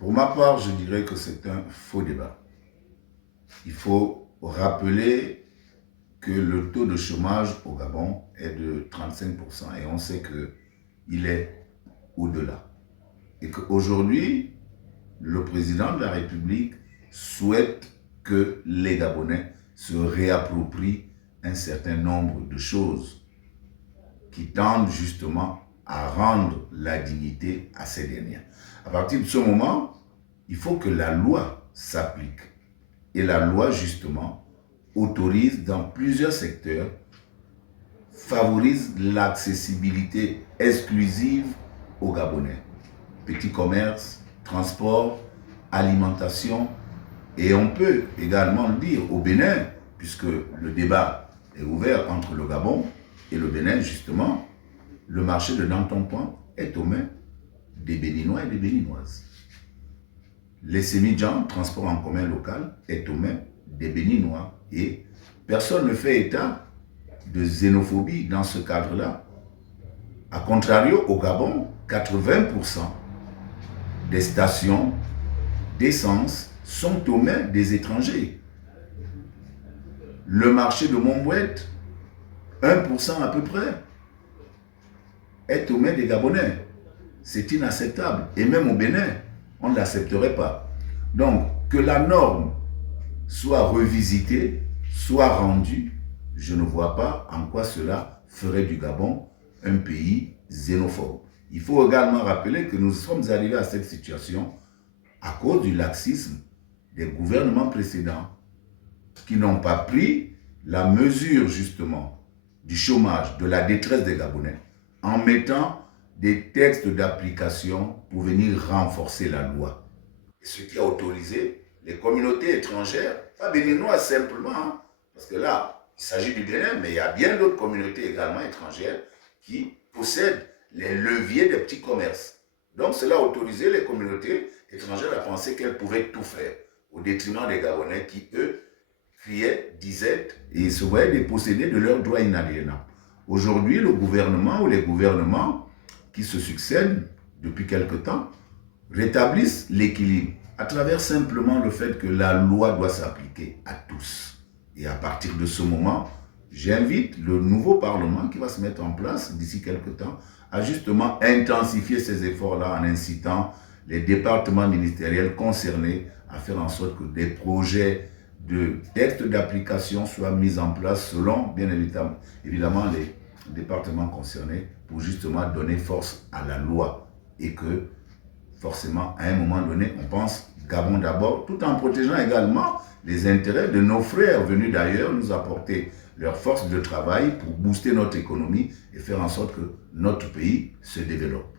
Pour ma part, je dirais que c'est un faux débat. Il faut rappeler que le taux de chômage au Gabon est de 35% et on sait qu'il est au-delà. Et qu'aujourd'hui, le président de la République souhaite que les Gabonais se réapproprient un certain nombre de choses qui tendent justement à rendre la dignité à ces derniers. À partir de ce moment, il faut que la loi s'applique. Et la loi, justement, autorise dans plusieurs secteurs, favorise l'accessibilité exclusive aux Gabonais. Petit commerce, transport, alimentation, et on peut également le dire au Bénin, puisque le débat est ouvert entre le Gabon et le Bénin, justement, le marché de Danton-Point est aux mains des Béninois et des Béninoises. Les Sémidjan, transport en commun local, est aux mains des Béninois et personne ne fait état de xénophobie dans ce cadre-là. A contrario, au Gabon, 80% des stations d'essence sont aux mains des étrangers. Le marché de Montbouette, 1% à peu près, est aux mains des Gabonais. C'est inacceptable. Et même au Bénin, on ne l'accepterait pas. Donc, que la norme soit revisitée, soit rendue, je ne vois pas en quoi cela ferait du Gabon un pays xénophobe. Il faut également rappeler que nous sommes arrivés à cette situation à cause du laxisme des gouvernements précédents qui n'ont pas pris la mesure justement du chômage, de la détresse des Gabonais en mettant des textes d'application pour venir renforcer la loi. Ce qui a autorisé les communautés étrangères, pas béninoises simplement, hein, parce que là, il s'agit du Bénin, mais il y a bien d'autres communautés également étrangères qui possèdent les leviers des petits commerces. Donc cela a autorisé les communautés étrangères à penser qu'elles pouvaient tout faire, au détriment des Gabonais qui, eux, criaient, disaient et se voyaient dépossédés de leurs droits inaliénables. Aujourd'hui, le gouvernement ou les gouvernements qui se succèdent depuis quelque temps rétablissent l'équilibre à travers simplement le fait que la loi doit s'appliquer à tous. Et à partir de ce moment, j'invite le nouveau Parlement qui va se mettre en place d'ici quelque temps à justement intensifier ces efforts-là en incitant les départements ministériels concernés à faire en sorte que des projets de textes d'application soient mis en place selon, bien évidemment, les départements concernés pour justement donner force à la loi et que forcément, à un moment donné, on pense Gabon d'abord, tout en protégeant également les intérêts de nos frères venus d'ailleurs nous apporter leur force de travail pour booster notre économie et faire en sorte que notre pays se développe.